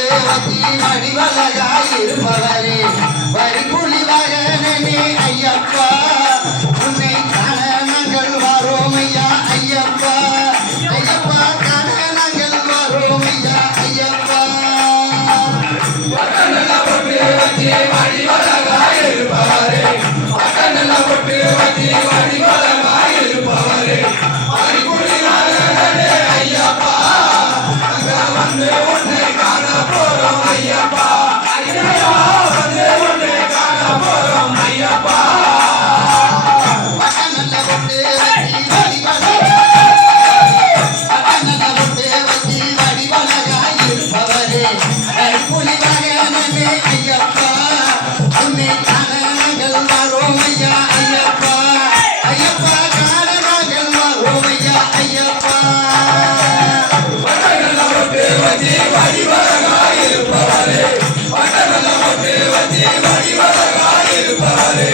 போட்டு வச்சி வடிவழகாயிருப்பவரே வரிப்புலி வாகனமே ஐயப்பா உன்னை காண நாங்கள் வாரோம் ஐயா ஐயப்பா ஐயப்பா காண நாங்கள் வாரோம் ஐயா ஐயப்பா பட்டனல போட்டு வச்சி வடிவழகாயிருப்பவரே பட்டனல போட்டு வச்சி வடிவழகாயிருப்பவரே வரிப்புலி வாகனமே ஐயப்பா அங்க வந்து உன்னை காண போறோம் ஐயப்பா ஐயா வந்து உன்னை காண போறோம் ஐயப்பா பட்டனல போட்டு வச்சி வடிவழகாயிருப்பவரே வரிப்புலி வாகனமே ஐயப்பா உன்னை காண நாங்கள் வாரோம் ஐயா ஐயப்பா ஐயப்பா காண நாங்கள் வாரோம் ஐயா ஐயப்பா பட்டனல போட்டு வச்சி வடிவழகாயிருப்பவரே பட்டனல போட்டு வச்சி வடிவழகாயிருப்பவரே